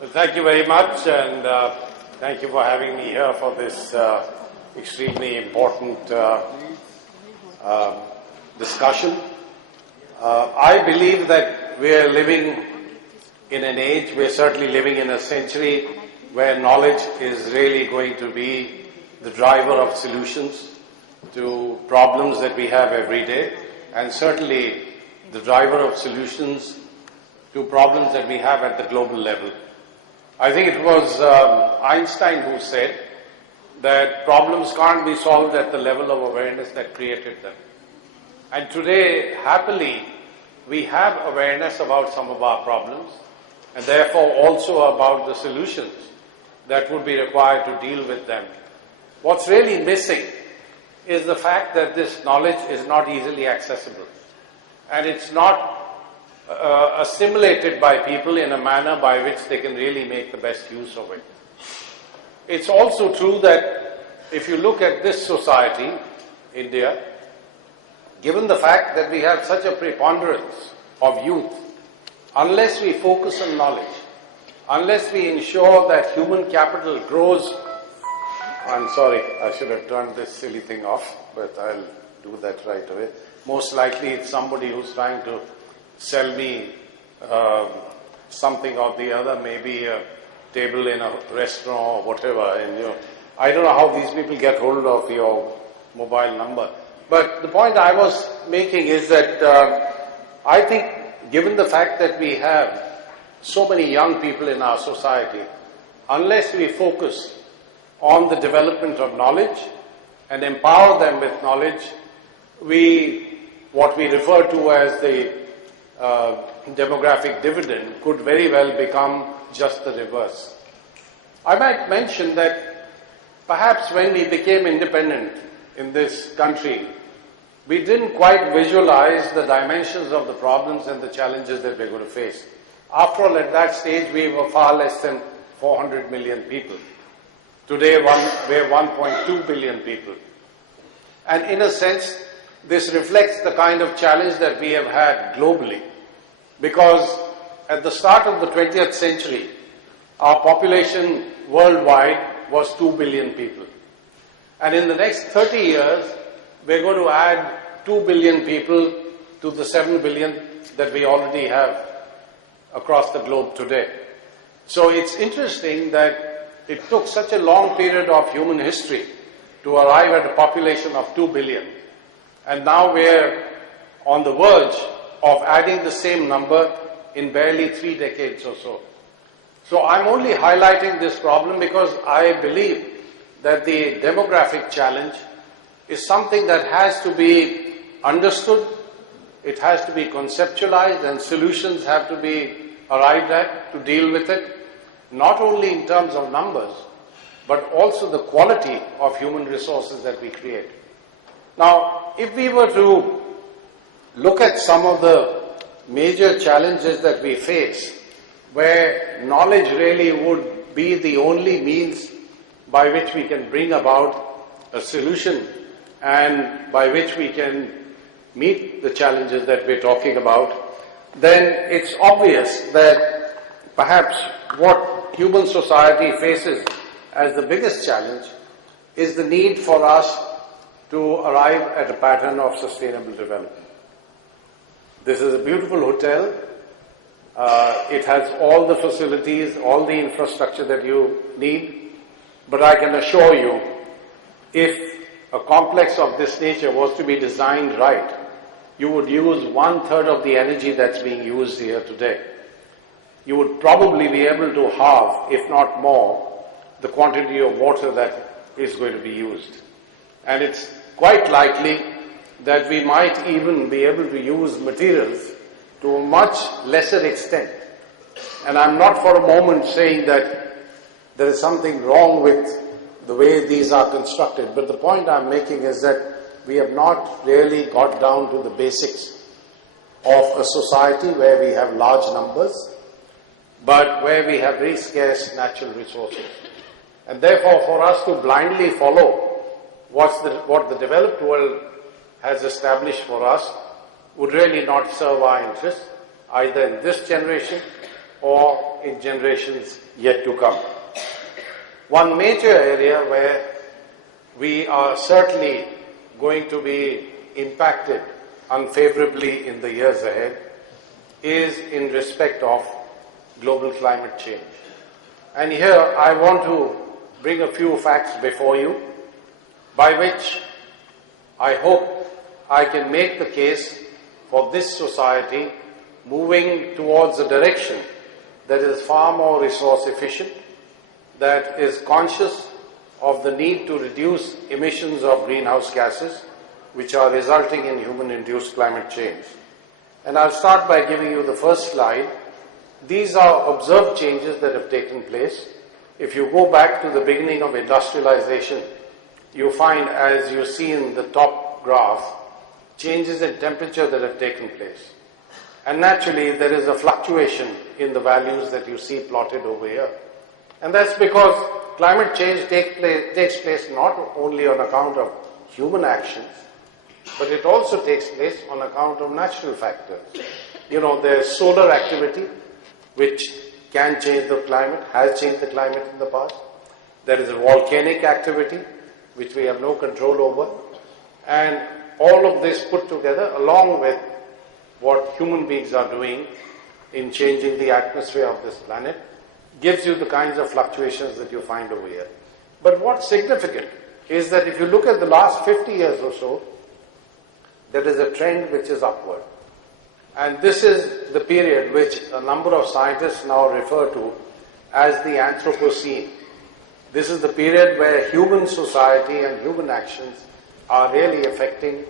Well, thank you very much, and thank you for having me here for this extremely important discussion. I believe that we are living in an age, we are certainly living in a century where knowledge is really going to be the driver of solutions to problems that we have every day, and certainly the driver of solutions to problems that we have at the global level. I think it was Einstein who said that problems can't be solved at the level of awareness that created them. And today, happily, we have awareness about some of our problems, and therefore also about the solutions that would be required to deal with them. What's really missing is the fact that this knowledge is not easily accessible, and it's not assimilated by people in a manner by which they can really make the best use of it. It's also true that if you look at this society, India, given the fact that we have such a preponderance of youth, unless we focus on knowledge, unless we ensure that human capital grows, I'm sorry, I should have turned this silly thing off, but I'll do that right away. Most likely it's somebody who's trying to sell me something or the other, maybe a table in a restaurant or whatever. And I don't know how these people get hold of your mobile number. But the point I was making is that I think, given the fact that we have so many young people in our society, unless we focus on the development of knowledge and empower them with knowledge, what we refer to as the demographic dividend could very well become just the reverse. I might mention that perhaps when we became independent in this country, we didn't quite visualize the dimensions of the problems and the challenges that we're going to face. After all, at that stage, we were far less than 400 million people. Today, we're 1.2 billion people. And in a sense, this reflects the kind of challenge that we have had globally. Because at the start of the 20th century, our population worldwide was 2 billion people. And in the next 30 years, we're going to add 2 billion people to the 7 billion that we already have across the globe today. So it's interesting that it took such a long period of human history to arrive at a population of 2 billion. And now we're on the verge of adding the same number in barely 3 decades or so. So I'm only highlighting this problem because I believe that the demographic challenge is something that has to be understood, it has to be conceptualized, and solutions have to be arrived at to deal with it, not only in terms of numbers, but also the quality of human resources that we create. Now, if we were to look at some of the major challenges that we face, where knowledge really would be the only means by which we can bring about a solution and by which we can meet the challenges that we're talking about, then it's obvious that perhaps what human society faces as the biggest challenge is the need for us to arrive at a pattern of sustainable development. This is a beautiful hotel. It has all the facilities, all the infrastructure that you need. But I can assure you, if a complex of this nature was to be designed right, you would use 1/3 of the energy that's being used here today. You would probably be able to halve, if not more, the quantity of water that is going to be used. And it's quite likely that we might even be able to use materials to a much lesser extent. And I'm not for a moment saying that there is something wrong with the way these are constructed, but the point I'm making is that we have not really got down to the basics of a society where we have large numbers, but where we have very scarce natural resources. And therefore, for us to blindly follow what the developed world has established for us would really not serve our interests, either in this generation or in generations yet to come. One major area where we are certainly going to be impacted unfavorably in the years ahead is in respect of global climate change. And here I want to bring a few facts before you, by which I hope I can make the case for this society moving towards a direction that is far more resource efficient, that is conscious of the need to reduce emissions of greenhouse gases, which are resulting in human-induced climate change. And I'll start by giving you the first slide. These are observed changes that have taken place. If you go back to the beginning of industrialization, you find, as you see in the top graph, changes in temperature that have taken place. And naturally, there is a fluctuation in the values that you see plotted over here. And that's because climate change takes place not only on account of human actions, but it also takes place on account of natural factors. You know, there's solar activity, which can change the climate, has changed the climate in the past. There is a volcanic activity, which we have no control over. And all of this put together, along with what human beings are doing in changing the atmosphere of this planet, gives you the kinds of fluctuations that you find over here. But what's significant is that if you look at the last 50 years or so, there is a trend which is upward. And this is the period which a number of scientists now refer to as the Anthropocene. This is the period where human society and human actions are really affecting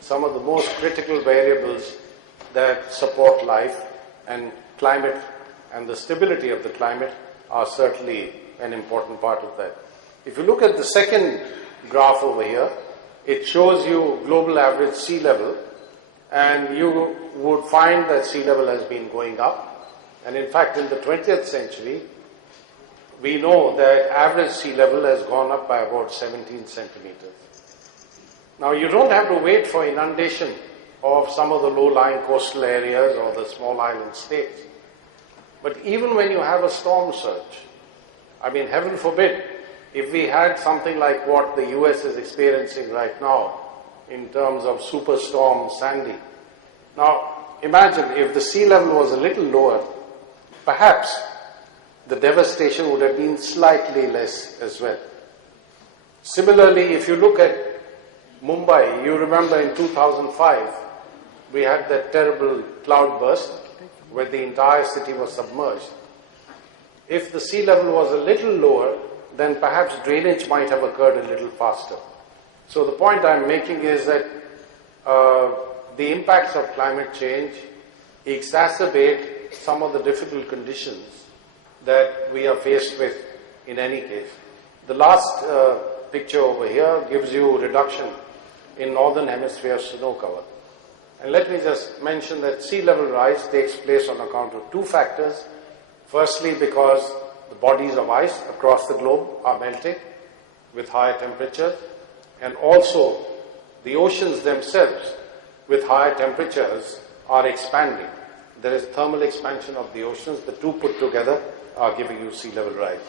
some of the most critical variables that support life, and climate and the stability of the climate are certainly an important part of that. If you look at the second graph over here, it shows you global average sea level, and you would find that sea level has been going up. And in fact, in the 20th century, we know that average sea level has gone up by about 17 centimeters. Now, you don't have to wait for inundation of some of the low-lying coastal areas or the small island states. But even when you have a storm surge, I mean, heaven forbid, if we had something like what the US is experiencing right now in terms of superstorm Sandy. Now, imagine if the sea level was a little lower, perhaps the devastation would have been slightly less as well. Similarly, if you look at Mumbai, you remember in 2005, we had that terrible cloudburst where the entire city was submerged. If the sea level was a little lower, then perhaps drainage might have occurred a little faster. So the point I'm making is that the impacts of climate change exacerbate some of the difficult conditions that we are faced with in any case. The last picture over here gives you reduction in northern hemisphere snow cover. And let me just mention that sea level rise takes place on account of two factors. Firstly, because the bodies of ice across the globe are melting with higher temperatures, and also the oceans themselves with higher temperatures are expanding. There is thermal expansion of the oceans. The two put together are giving you sea level rise.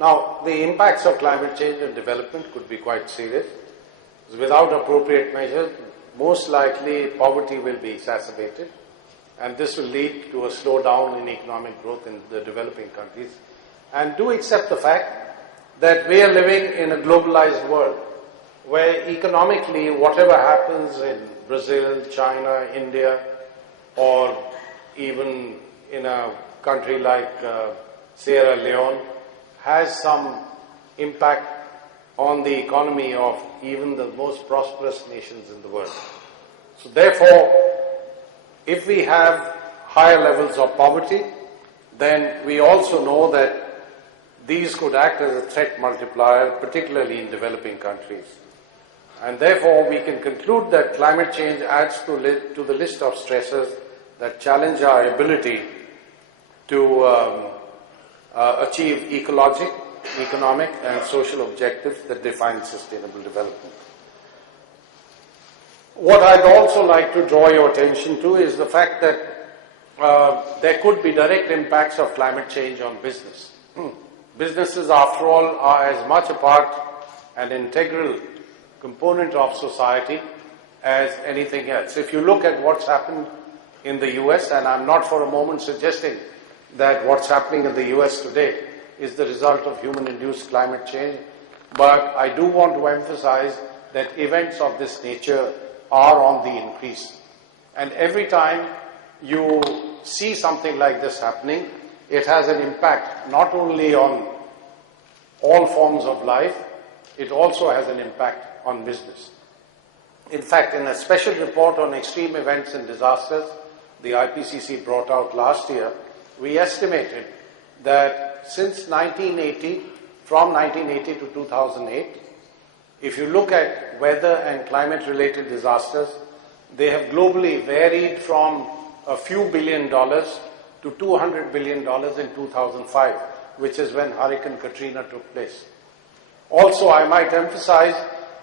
Now, the impacts of climate change and development could be quite serious. Without appropriate measures, most likely poverty will be exacerbated, and this will lead to a slowdown in economic growth in the developing countries. And do accept the fact that we are living in a globalized world where economically whatever happens in Brazil, China, India, or even in a country like Sierra Leone has some impact on the economy of even the most prosperous nations in the world. So therefore, if we have higher levels of poverty, then we also know that these could act as a threat multiplier, particularly in developing countries. And therefore, we can conclude that climate change adds to the list of stressors that challenge our ability to achieve ecologic, economic and social objectives that define sustainable development. What I'd also like to draw your attention to is the fact that there could be direct impacts of climate change on business. Businesses, after all, are as much a part, an integral component of society as anything else. If you look at what's happened in the US, and I'm not for a moment suggesting that what's happening in the US today is the result of human-induced climate change, but I do want to emphasize that events of this nature are on the increase. And every time you see something like this happening, it has an impact not only on all forms of life, it also has an impact on business. In fact, in a special report on extreme events and disasters the IPCC brought out last year, we estimated that since 1980, from 1980 to 2008, if you look at weather and climate-related disasters, they have globally varied from a few $1 billion to $200 billion in 2005, which is when Hurricane Katrina took place. Also, I might emphasize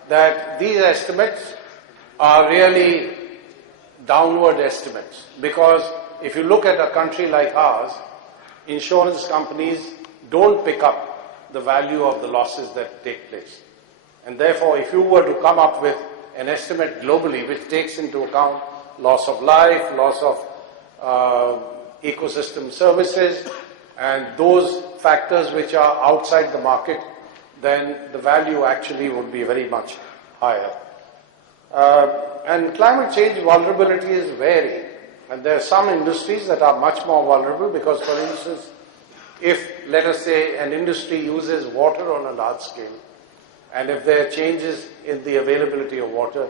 that these estimates are really downward estimates, because if you look at a country like ours, insurance companies don't pick up the value of the losses that take place. And therefore, if you were to come up with an estimate globally which takes into account loss of life, loss of ecosystem services, and those factors which are outside the market, then the value actually would be very much higher. And climate change vulnerabilities vary. And there are some industries that are much more vulnerable because, for instance, if, let us say, an industry uses water on a large scale, and if there are changes in the availability of water,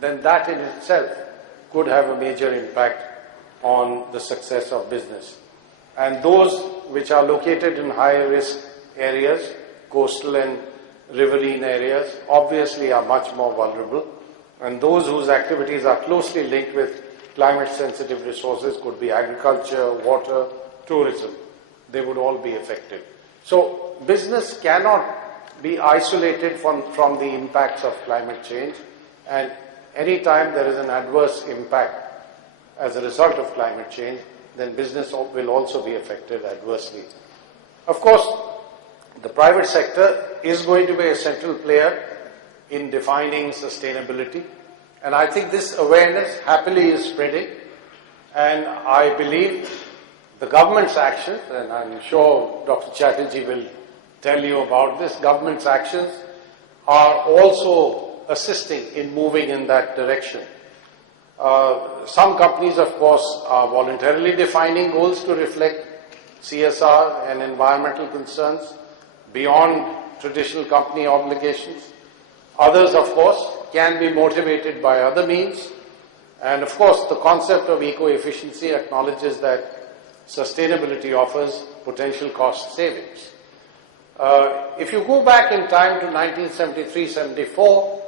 then that in itself could have a major impact on the success of business. And those which are located in higher risk areas, coastal and riverine areas, obviously are much more vulnerable. And those whose activities are closely linked with climate-sensitive resources, could be agriculture, water, tourism, they would all be affected. So business cannot be isolated from the impacts of climate change, and anytime there is an adverse impact as a result of climate change, then business will also be affected adversely. Of course, the private sector is going to be a central player in defining sustainability, and I think this awareness happily is spreading, and I believe the government's actions, and I'm sure Dr. Chatterjee will tell you about this, government's actions are also assisting in moving in that direction. Some companies, of course, are voluntarily defining goals to reflect CSR and environmental concerns beyond traditional company obligations. Others, of course, can be motivated by other means. And of course, the concept of eco-efficiency acknowledges that sustainability offers potential cost savings. If you go back in time to 1973-74,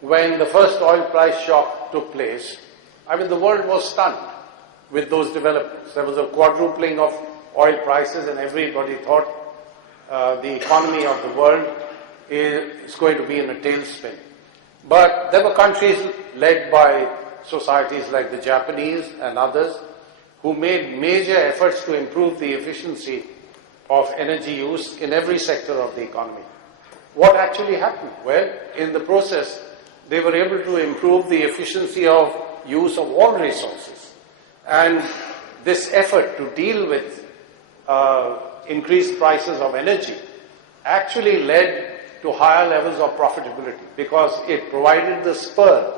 when the first oil price shock took place, I mean, the world was stunned with those developments. There was a quadrupling of oil prices, and everybody thought the economy of the world is going to be in a tailspin. But there were countries led by societies like the Japanese and others who made major efforts to improve the efficiency of energy use in every sector of the economy. What actually happened? Well, in the process, they were able to improve the efficiency of use of all resources. And this effort to deal with increased prices of energy actually led to higher levels of profitability, because it provided the spur,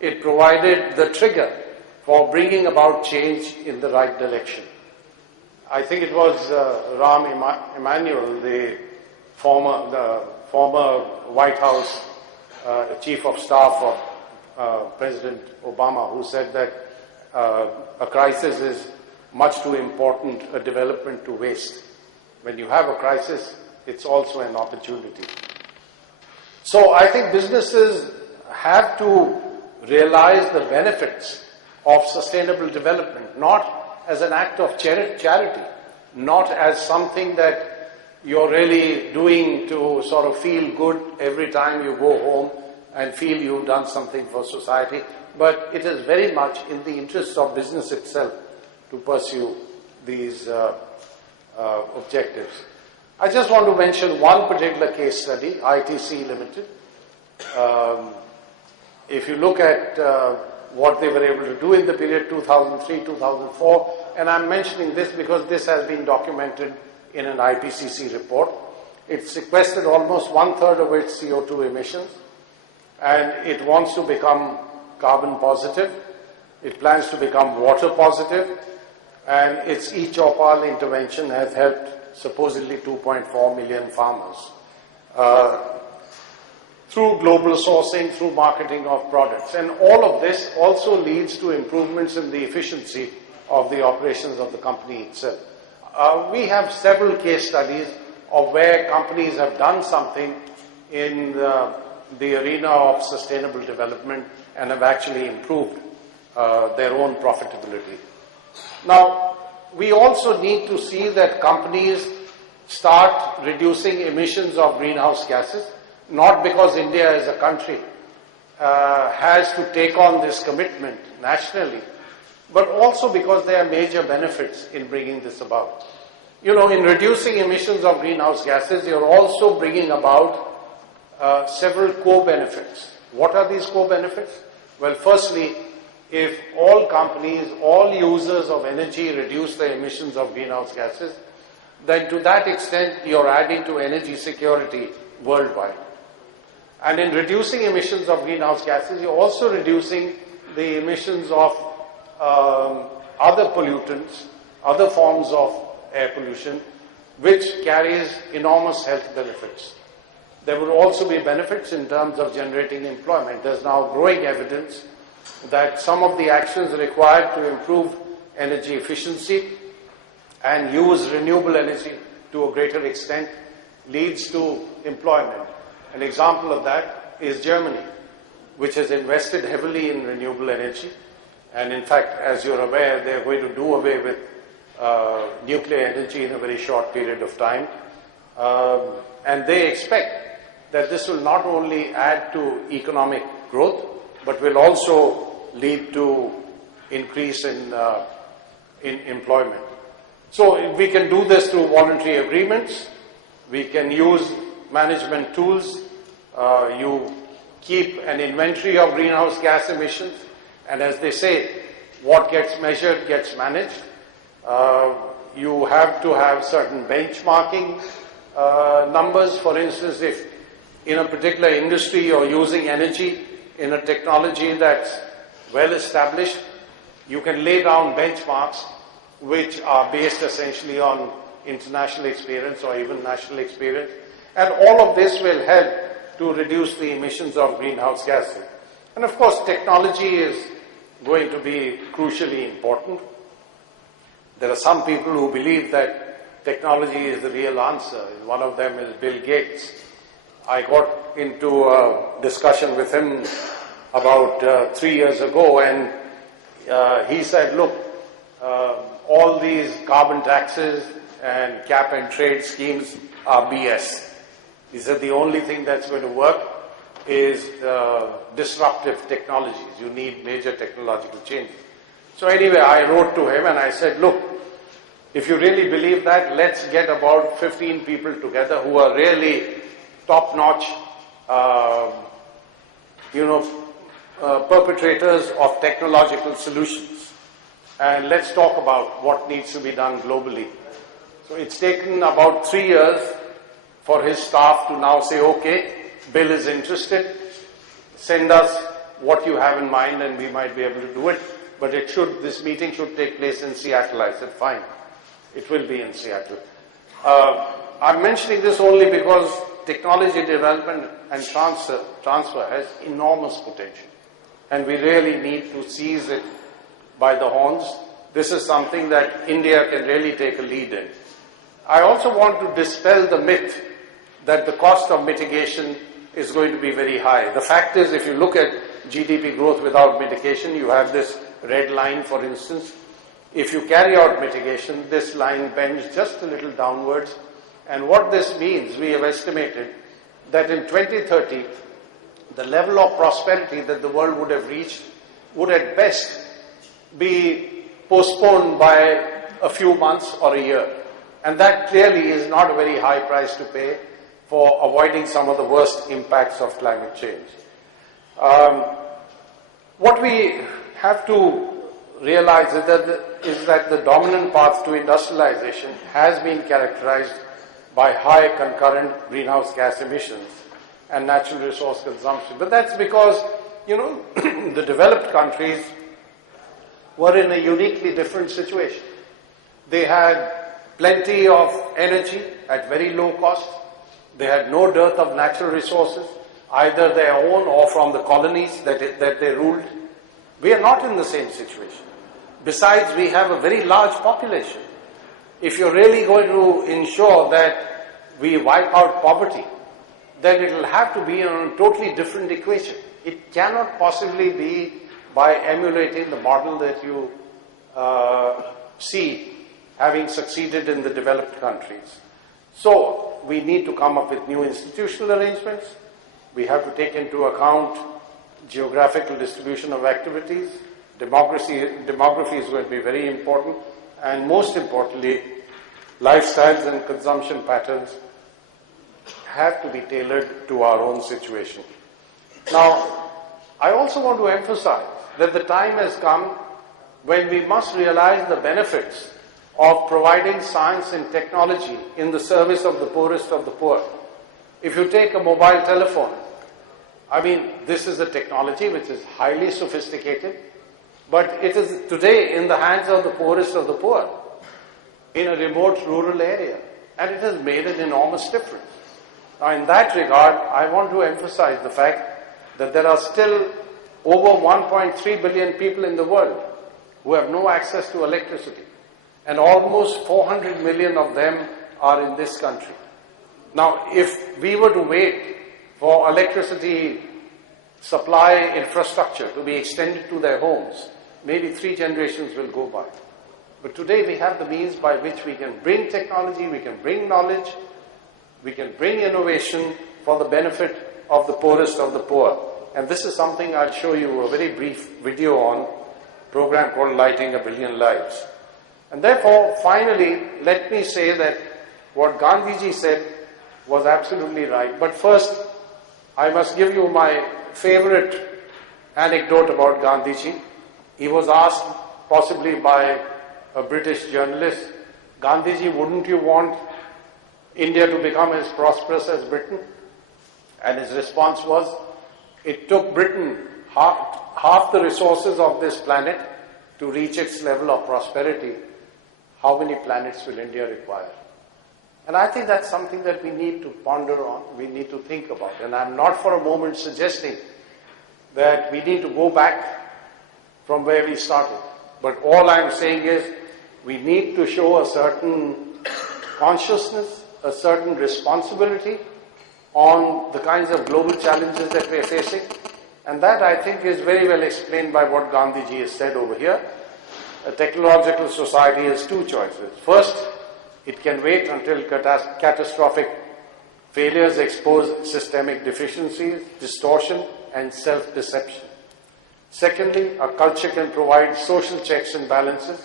it provided the trigger for bringing about change in the right direction. I think it was Rahm Emanuel, the former White House chief of staff of President Obama, who said that a crisis is much too important a development to waste. When you have a crisis, it's also an opportunity. So I think businesses have to realize the benefits of sustainable development, not as an act of charity, not as something that you're really doing to sort of feel good every time you go home and feel you've done something for society, but it is very much in the interest of business itself to pursue these objectives. I just want to mention one particular case study, ITC Limited. If you look at what they were able to do in the period 2003-2004, and I'm mentioning this because this has been documented in an IPCC report. It sequestered almost 1/3 of its CO2 emissions, and it wants to become carbon positive. It plans to become water positive, and its e-Chopal intervention has helped supposedly 2.4 million farmers through global sourcing, through marketing of products. And all of this also leads to improvements in the efficiency of the operations of the company itself. We have several case studies of where companies have done something in the arena of sustainable development and have actually improved their own profitability. Now, we also need to see that companies start reducing emissions of greenhouse gases, not because India as a country has to take on this commitment nationally, but also because there are major benefits in bringing this about. You know, in reducing emissions of greenhouse gases, you're also bringing about several co-benefits. What are these co-benefits? Well, firstly, if all companies, all users of energy reduce their emissions of greenhouse gases, then to that extent you're adding to energy security worldwide. And in reducing emissions of greenhouse gases, you're also reducing the emissions of other pollutants, other forms of air pollution, which carries enormous health benefits. There will also be benefits in terms of generating employment. There's now growing evidence that some of the actions required to improve energy efficiency and use renewable energy to a greater extent leads to employment. An example of that is Germany, which has invested heavily in renewable energy. And in fact, as you're aware, they're going to do away with nuclear energy in a very short period of time. And they expect that this will not only add to economic growth, but will also lead to increase in employment. So we can do this through voluntary agreements. We can use management tools. You keep an inventory of greenhouse gas emissions, and as they say, what gets measured gets managed. You have to have certain benchmarking numbers. For instance, if in a particular industry you're using energy in a technology that's well established, you can lay down benchmarks which are based essentially on international experience or even national experience. And all of this will help to reduce the emissions of greenhouse gases. And of course, technology is going to be crucially important. There are some people who believe that technology is the real answer. One of them is Bill Gates. I got into a discussion with him about 3 years ago, and he said, look, all these carbon taxes and cap and trade schemes are BS. He said the only thing that's going to work is disruptive technologies. You need major technological changes. So anyway, I wrote to him and I said, look, if you really believe that, let's get about 15 people together who are really top-notch, perpetrators of technological solutions. And let's talk about what needs to be done globally. So it's taken about 3 years for his staff to now say, okay, Bill is interested, send us what you have in mind and we might be able to do it. But this meeting should take place in Seattle. I said, fine, it will be in Seattle. I'm mentioning this only because technology development and transfer has enormous potential. And we really need to seize it by the horns. This is something that India can really take a lead in. I also want to dispel the myth that the cost of mitigation is going to be very high. The fact is, if you look at GDP growth without mitigation, you have this red line, for instance. If you carry out mitigation, this line bends just a little downwards. And what this means, we have estimated that in 2030, the level of prosperity that the world would have reached would at best be postponed by a few months or a year. And that clearly is not a very high price to pay for avoiding some of the worst impacts of climate change. What we have to realize is that the dominant path to industrialization has been characterized by high concurrent greenhouse gas emissions and natural resource consumption. But that's because, the developed countries were in a uniquely different situation. They had plenty of energy at very low cost. They had no dearth of natural resources, either their own or from the colonies that they ruled. We are not in the same situation. Besides, we have a very large population. If you're really going to ensure that we wipe out poverty, then it will have to be on a totally different equation. It cannot possibly be by emulating the model that you see having succeeded in the developed countries. So we need to come up with new institutional arrangements. We have to take into account geographical distribution of activities. Demography is going to be very important. And most importantly, lifestyles and consumption patterns have to be tailored to our own situation. Now, I also want to emphasize that the time has come when we must realize the benefits of providing science and technology in the service of the poorest of the poor. If you take a mobile telephone, this is a technology which is highly sophisticated, but it is today in the hands of the poorest of the poor in a remote rural area, and it has made an enormous difference. Now, in that regard, I want to emphasize the fact that there are still over 1.3 billion people in the world who have no access to electricity, and almost 400 million of them are in this country. Now, if we were to wait for electricity supply infrastructure to be extended to their homes, maybe 3 generations will go by. But today we have the means by which we can bring technology, we can bring knowledge, we can bring innovation for the benefit of the poorest of the poor. And this is something I'll show you a very brief video on, a program called Lighting a Billion Lives. And therefore, finally, let me say that what Gandhiji said was absolutely right. But first, I must give you my favorite anecdote about Gandhiji. He was asked, possibly by a British journalist, Gandhiji, wouldn't you want India to become as prosperous as Britain? And his response was, it took Britain half the resources of this planet to reach its level of prosperity. How many planets will India require? And I think that's something that we need to ponder on, we need to think about. And I'm not for a moment suggesting that we need to go back from where we started. But all I'm saying is we need to show a certain consciousness, a certain responsibility on the kinds of global challenges that we're facing. And that, I think, is very well explained by what Gandhiji has said over here. A technological society has 2 choices. First, it can wait until catastrophic failures expose systemic deficiencies, distortion, and self-deception. Secondly, a culture can provide social checks and balances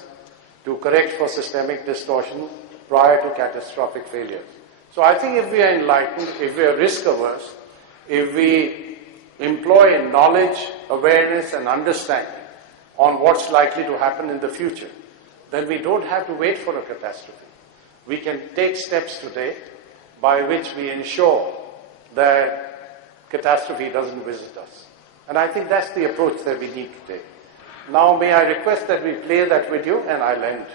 to correct for systemic distortion prior to catastrophic failures. So I think if we are enlightened, if we are risk-averse, if we employ knowledge, awareness, and understanding on what's likely to happen in the future, then we don't have to wait for a catastrophe. We can take steps today by which we ensure that catastrophe doesn't visit us. And I think that's the approach that we need to take. Now, may I request that we play that video, and I'll end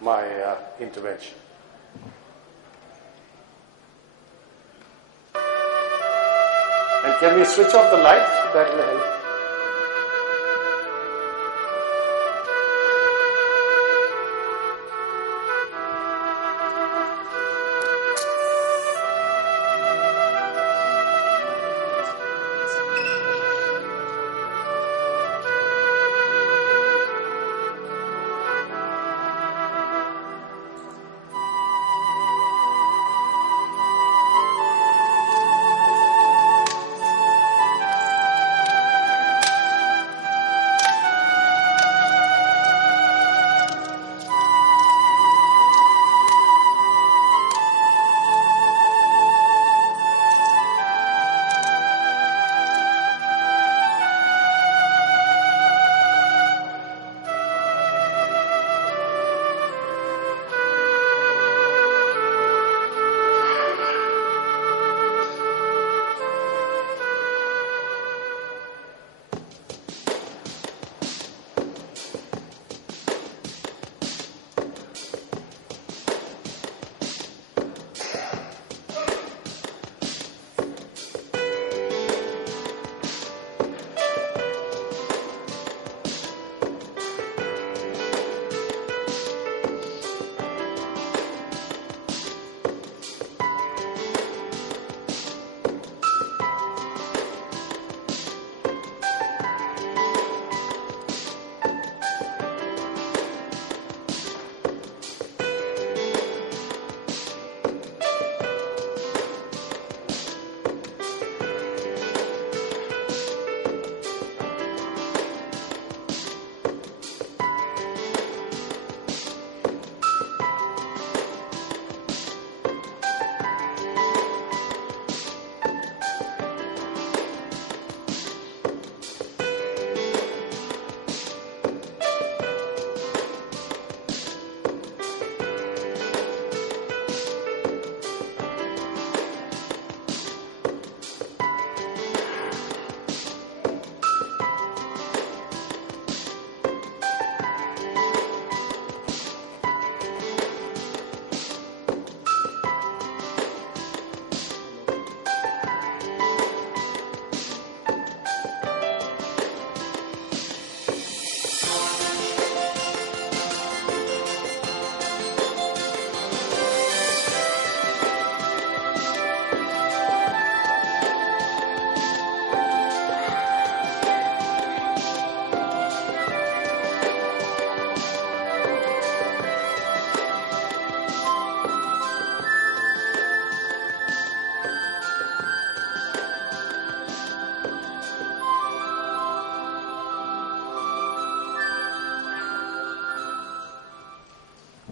my intervention. And can we switch off the lights? That will help.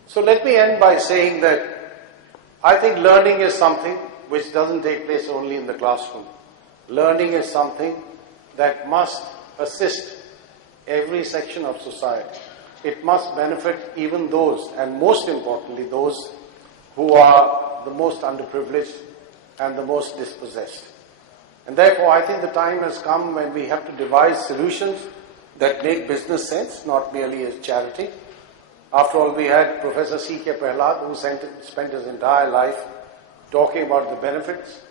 So let me end by saying that I think learning is something which doesn't take place only in the classroom. Learning is something that must assist every section of society. It must benefit even those, and most importantly, those who are the most underprivileged and the most dispossessed. And therefore, I think the time has come when we have to devise solutions that make business sense, not merely as charity. After all, we had Professor C.K. Pachauri, who spent his entire life talking about the benefits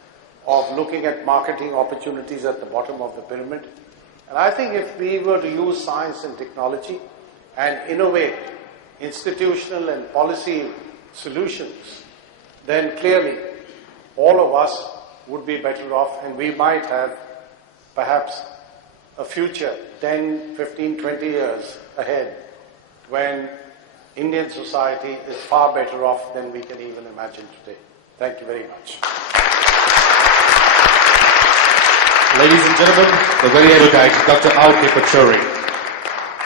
of looking at marketing opportunities at the bottom of the pyramid. And I think if we were to use science and technology and innovate institutional and policy solutions, then clearly all of us would be better off, and we might have perhaps a future 10, 15, 20 years ahead when Indian society is far better off than we can even imagine today. Thank you very much. Ladies and gentlemen, the very erudite Dr. R K Pachauri.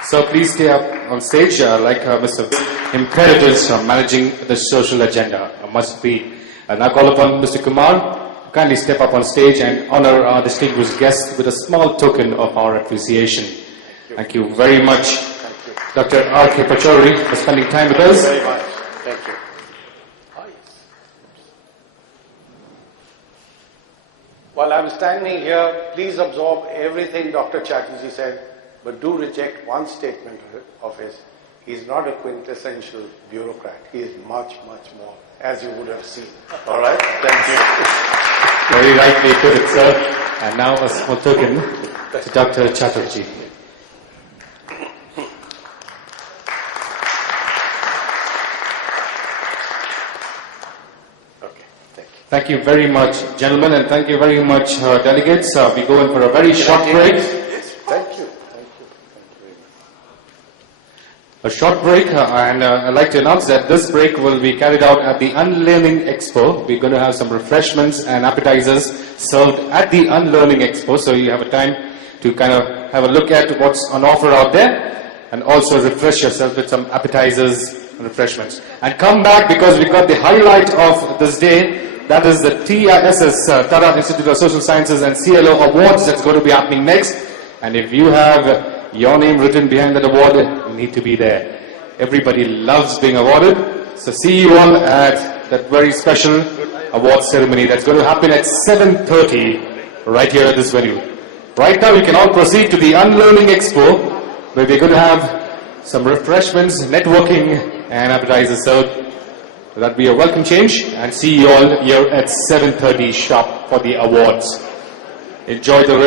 So please stay up on stage like Mr. Imperatives managing the social agenda must be. And I call upon Mr. Kumar. Kindly step up on stage and honor our distinguished guest with a small token of our appreciation. Thank you very much, Dr. R K Pachauri, for spending time with us. Thank you very much. Thank you. While I'm standing here, please absorb everything Dr. Chatterjee said, but do reject one statement of his. He's not a quintessential bureaucrat. He is much, much more, as you would have seen. All right? Thank you. Very rightly put it, sir. And now a small token to Dr. Chatterjee. Thank you very much, gentlemen, and thank you very much, delegates. We go in for a very short break. Yes, thank you. A short break, and I'd like to announce that this break will be carried out at the Unlearning Expo. We're going to have some refreshments and appetizers served at the Unlearning Expo, so you have a time to kind of have a look at what's on offer out there, and also refresh yourself with some appetizers and refreshments. And come back, because we got the highlight of this day. That is the TISS, Tata Institute of Social Sciences and CLO Awards that's going to be happening next. And if you have your name written behind that award, you need to be there. Everybody loves being awarded. So see you all at that very special award ceremony that's going to happen at 7:30 right here at this venue. Right now we can all proceed to the Unlearning Expo, where we're going to have some refreshments, networking and appetizers served. That'd be a welcome change, and see you all here at 7:30 sharp for the awards. Enjoy the